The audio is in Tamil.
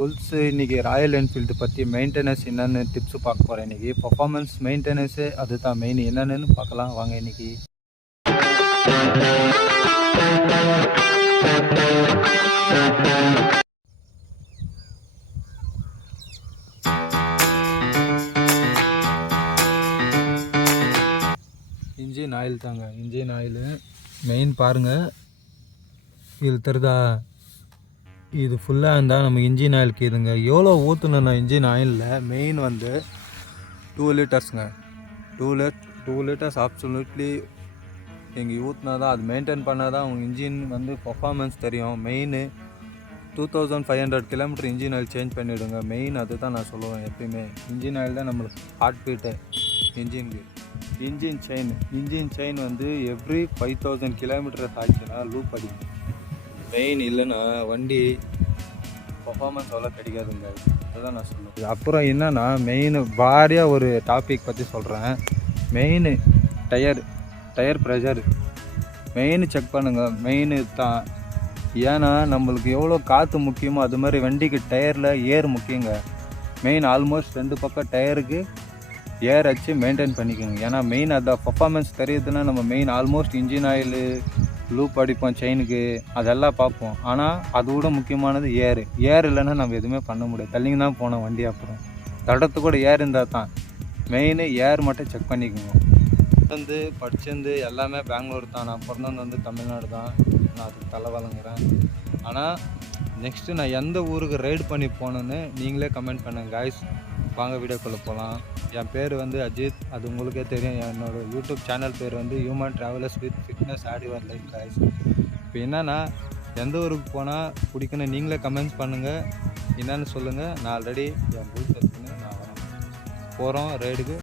புல்ஸ் இன்றைக்கி ராயல் என்ஃபீல்டு பற்றி மெயின்டெனன்ஸ் என்னென்னு டிப்ஸு பார்க்க போகிறேன். இன்றைக்கி பர்ஃபார்மன்ஸ் மெயின்டெனன்ஸு அதுதான் மெயின். என்னென்னு பார்க்கலாம் வாங்க. இன்றைக்கி இன்ஜின் ஆயில் தாங்க. இன்ஜின் ஆயிலு மெயின் பாருங்கள். இது தருதா, இது ஃபுல்லாக இருந்தால் நம்ம இன்ஜின் ஆயிலுக்கு இதுங்க எவ்வளோ ஊற்றணுண்ணா. இன்ஜின் ஆயிலில் மெயின் வந்து 2 லிட்டர்ஸுங்க. 2 லிட்டர்ஸ் அப்சல்யூட்லி இங்கே ஊற்றினா தான், அது மெயின்டைன் பண்ணால் தான் உங்கள் இன்ஜின் வந்து பர்ஃபார்மன்ஸ் தெரியும். Main 2500 kilometre engine oil change பண்ணிவிடுங்க. மெயின் அது தான் நான் சொல்லுவேன் எப்பயுமே. இன்ஜின் ஆயில் தான் நம்மளுக்கு ஹார்ட் பீட்டு இன்ஜினுக்கு. இன்ஜின் செயின் வந்து எவ்ரி 5000 கிலோமீட்டர்ஸ் ஆச்சுன்னா லூப் அடிக்கும். மெயின் இல்லைன்னா வண்டி பர்ஃபார்மன்ஸ் அவ்வளோ கிடைக்காதுங்க. அதுதான் நான் சொல்லுவேன். அப்புறம் என்னென்னா மெயின் பாரியாக ஒரு டாபிக் பற்றி சொல்கிறேன். Main tyre pressure main check பண்ணுங்கள். மெயின் தான். ஏன்னா நம்மளுக்கு எவ்வளோ காற்று முக்கியமோ அது மாதிரி வண்டிக்கு டயரில் ஏர் முக்கியங்க. மெயின் ஆல்மோஸ்ட் 2 பக்கம் டயருக்கு ஏர் வச்சு மெயின்டைன் பண்ணிக்கோங்க. ஏன்னா மெயின் அதான் பர்ஃபார்மன்ஸ் தெரியுதுன்னா நம்ம main almost engine oil loop அடிப்போம், செயினுக்கு அதெல்லாம் பார்ப்போம். ஆனால் அது கூட முக்கியமானது ஏர் இல்லைன்னா நம்ம எதுவுமே பண்ண முடியாது. தள்ளிங்க தான் போனோம் வண்டி. அப்புறம் தடத்து கூட ஏர் இருந்தால் தான். மெயின் ஏர் மட்டும் செக் பண்ணிக்கோங்க. படிச்சிருந்து எல்லாமே பெங்களூர் தான். நான் பிறந்தது வந்து தமிழ்நாடு தான். நான் அதுக்கு தலை வழங்குறேன். ஆனால் நெக்ஸ்ட்டு நான் எந்த ஊருக்கு ரைடு பண்ணி போகணுன்னு நீங்களே கமெண்ட் பண்ணுங்கள் காய்ஸ். வாங்க வீடியோக்குள்ளே போகலாம். என் பேர் வந்து அஜித். அது உங்களுக்கே தெரியும். என்னோடய யூடியூப் சேனல் பேர் வந்து human travellers with fitness add your life guys. இப்போ என்னென்னா எந்த ஊருக்கு போனால் பிடிக்குன்னு நீங்களே கமெண்ட்ஸ் பண்ணுங்கள். என்னென்னு சொல்லுங்கள். நான் ஆல்ரெடி என் புல்ஸ் எடுத்துன்னு நான் வரேன். போகிறோம் ரைடுக்கு.